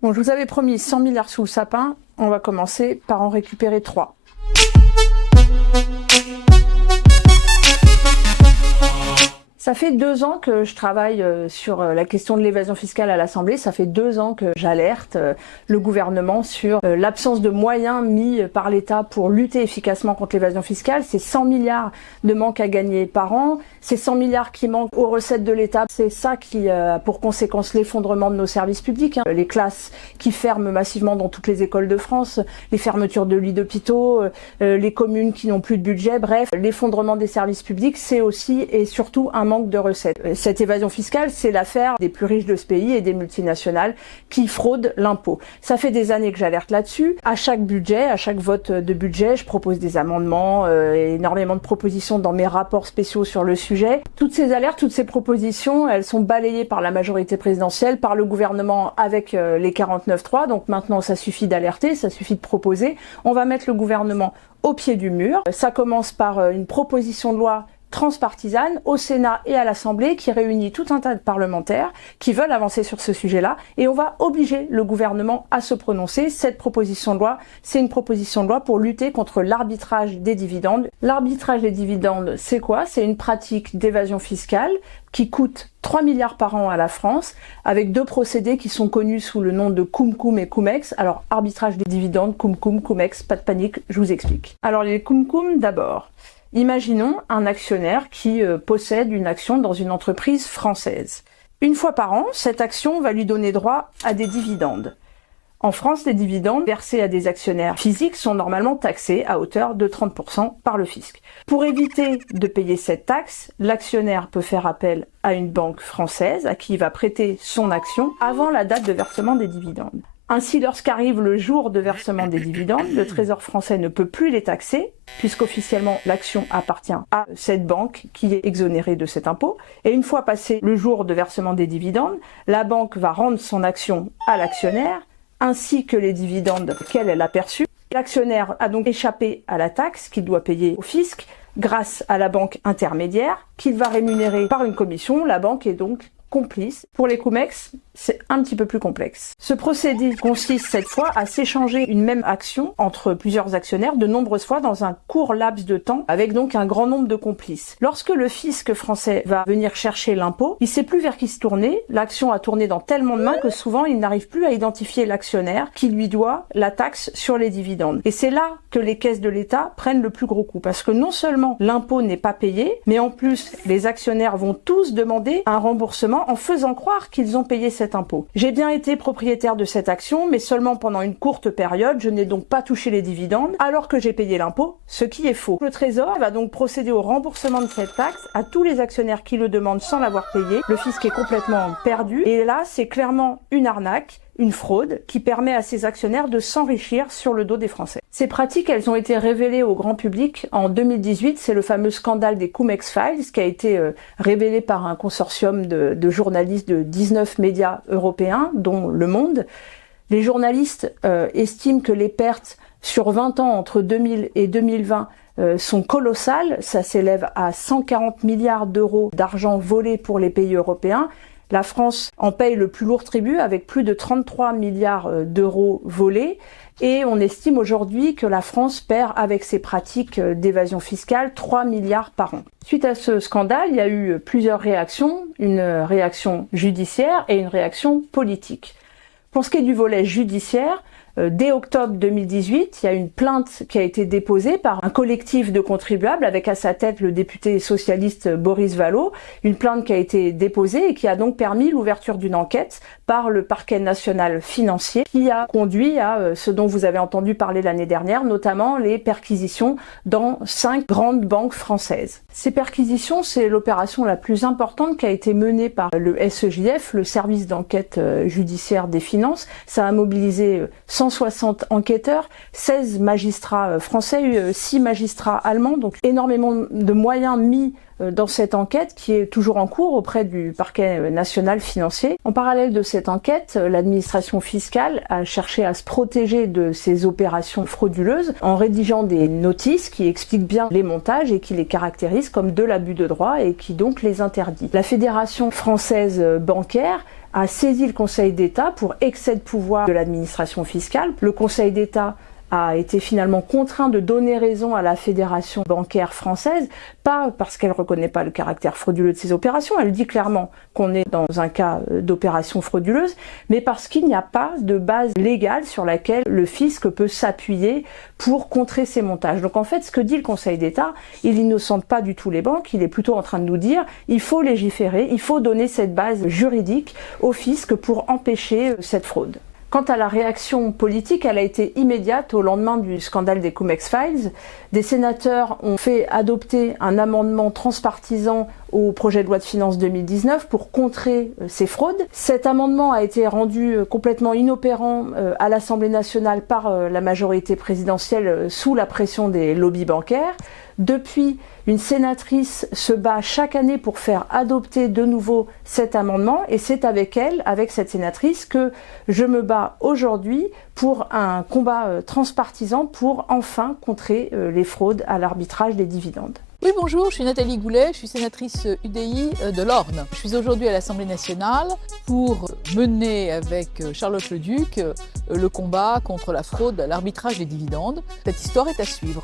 Bon, je vous avais promis 100 milliards sous le sapin, on va commencer par en récupérer 3. Ça fait 2 ans que je travaille sur la question de l'évasion fiscale à l'Assemblée. Ça fait 2 ans que j'alerte le gouvernement sur l'absence de moyens mis par l'État pour lutter efficacement contre l'évasion fiscale. C'est 100 milliards de manque à gagner par an. C'est 100 milliards qui manquent aux recettes de l'État. C'est ça qui a pour conséquence l'effondrement de nos services publics. Les classes qui ferment massivement dans toutes les écoles de France, les fermetures de lits d'hôpitaux, les communes qui n'ont plus de budget. Bref, l'effondrement des services publics, c'est aussi et surtout un manque de recettes. Cette évasion fiscale, c'est l'affaire des plus riches de ce pays et des multinationales qui fraudent l'impôt. Ça fait des années que j'alerte là-dessus. À chaque budget, à chaque vote de budget, je propose des amendements, énormément de propositions dans mes rapports spéciaux sur le sujet. Toutes ces alertes, toutes ces propositions, elles sont balayées par la majorité présidentielle, par le gouvernement avec les 49.3. Donc maintenant, ça suffit d'alerter, ça suffit de proposer. On va mettre le gouvernement au pied du mur. Ça commence par une proposition de loi transpartisane au Sénat et à l'Assemblée qui réunit tout un tas de parlementaires qui veulent avancer sur ce sujet-là et on va obliger le gouvernement à se prononcer. Cette proposition de loi, c'est une proposition de loi pour lutter contre l'arbitrage des dividendes. L'arbitrage des dividendes, c'est quoi? C'est une pratique d'évasion fiscale qui coûte 3 milliards par an à la France, avec 2 procédés qui sont connus sous le nom de cum-cum et cum-ex. Alors, arbitrage des dividendes, cum-cum, cum-ex, pas de panique, je vous explique. Alors, les cum-cum d'abord. Imaginons un actionnaire qui possède une action dans une entreprise française. Une fois par an, cette action va lui donner droit à des dividendes. En France, les dividendes versés à des actionnaires physiques sont normalement taxés à hauteur de 30% par le fisc. Pour éviter de payer cette taxe, l'actionnaire peut faire appel à une banque française à qui il va prêter son action avant la date de versement des dividendes. Ainsi, lorsqu'arrive le jour de versement des dividendes, le Trésor français ne peut plus les taxer, puisqu'officiellement l'action appartient à cette banque qui est exonérée de cet impôt. Et une fois passé le jour de versement des dividendes, la banque va rendre son action à l'actionnaire, ainsi que les dividendes qu'elle a perçus. L'actionnaire a donc échappé à la taxe qu'il doit payer au fisc grâce à la banque intermédiaire, qu'il va rémunérer par une commission. La banque est donc complice. Pour les cum-ex, c'est un petit peu plus complexe. Ce procédé consiste cette fois à s'échanger une même action entre plusieurs actionnaires de nombreuses fois dans un court laps de temps, avec donc un grand nombre de complices. Lorsque le fisc français va venir chercher l'impôt, il ne sait plus vers qui se tourner. L'action a tourné dans tellement de mains que souvent il n'arrive plus à identifier l'actionnaire qui lui doit la taxe sur les dividendes. Et c'est là que les caisses de l'État prennent le plus gros coup, parce que non seulement l'impôt n'est pas payé, mais en plus les actionnaires vont tous demander un remboursement en faisant croire qu'ils ont payé cet impôt. J'ai bien été propriétaire de cette action, mais seulement pendant une courte période. Je n'ai donc pas touché les dividendes, alors que j'ai payé l'impôt, ce qui est faux. Le Trésor va donc procéder au remboursement de cette taxe à tous les actionnaires qui le demandent sans l'avoir payé. Le fisc est complètement perdu, et là, c'est clairement une arnaque, une fraude qui permet à ces actionnaires de s'enrichir sur le dos des Français. Ces pratiques, elles ont été révélées au grand public en 2018. C'est le fameux scandale des Cum-Ex Files qui a été révélé par un consortium de journalistes de 19 médias européens, dont Le Monde. Les journalistes estiment que les pertes sur 20 ans entre 2000 et 2020 sont colossales. Ça s'élève à 140 milliards d'euros d'argent volé pour les pays européens. La France en paye le plus lourd tribut avec plus de 33 milliards d'euros volés et on estime aujourd'hui que la France perd avec ses pratiques d'évasion fiscale 3 milliards par an. Suite à ce scandale, il y a eu plusieurs réactions, une réaction judiciaire et une réaction politique. Pour ce qui est du volet judiciaire, dès octobre 2018, il y a une plainte qui a été déposée par un collectif de contribuables avec à sa tête le député socialiste Boris Vallaud, une plainte qui a été déposée et qui a donc permis l'ouverture d'une enquête par le parquet national financier qui a conduit à ce dont vous avez entendu parler l'année dernière, notamment les perquisitions dans 5 grandes banques françaises. Ces perquisitions, c'est l'opération la plus importante qui a été menée par le SEJF, le service d'enquête judiciaire des finances. Ça a mobilisé 160 enquêteurs, 16 magistrats français, 6 magistrats allemands, donc énormément de moyens mis dans cette enquête qui est toujours en cours auprès du parquet national financier. En parallèle de cette enquête, l'administration fiscale a cherché à se protéger de ces opérations frauduleuses en rédigeant des notices qui expliquent bien les montages et qui les caractérisent comme de l'abus de droit et qui donc les interdit. La Fédération française bancaire a saisi le Conseil d'État pour excès de pouvoir de l'administration fiscale. Le Conseil d'État a été finalement contraint de donner raison à la Fédération bancaire française, pas parce qu'elle ne reconnaît pas le caractère frauduleux de ces opérations, elle dit clairement qu'on est dans un cas d'opération frauduleuse, mais parce qu'il n'y a pas de base légale sur laquelle le fisc peut s'appuyer pour contrer ces montages. Donc en fait, ce que dit le Conseil d'État, il n'innocente pas du tout les banques, il est plutôt en train de nous dire il faut légiférer, il faut donner cette base juridique au fisc pour empêcher cette fraude. Quant à la réaction politique, elle a été immédiate au lendemain du scandale des Cum-Ex Files. Des sénateurs ont fait adopter un amendement transpartisan au projet de loi de finances 2019 pour contrer ces fraudes. Cet amendement a été rendu complètement inopérant à l'Assemblée nationale par la majorité présidentielle sous la pression des lobbies bancaires. Depuis, une sénatrice se bat chaque année pour faire adopter de nouveau cet amendement et c'est avec elle, avec cette sénatrice, que je me bats aujourd'hui pour un combat transpartisan pour enfin contrer les fraudes à l'arbitrage des dividendes. Oui, bonjour, je suis Nathalie Goulet, je suis sénatrice UDI de l'Orne. Je suis aujourd'hui à l'Assemblée nationale pour mener avec Charlotte Leduc le combat contre la fraude à l'arbitrage des dividendes. Cette histoire est à suivre.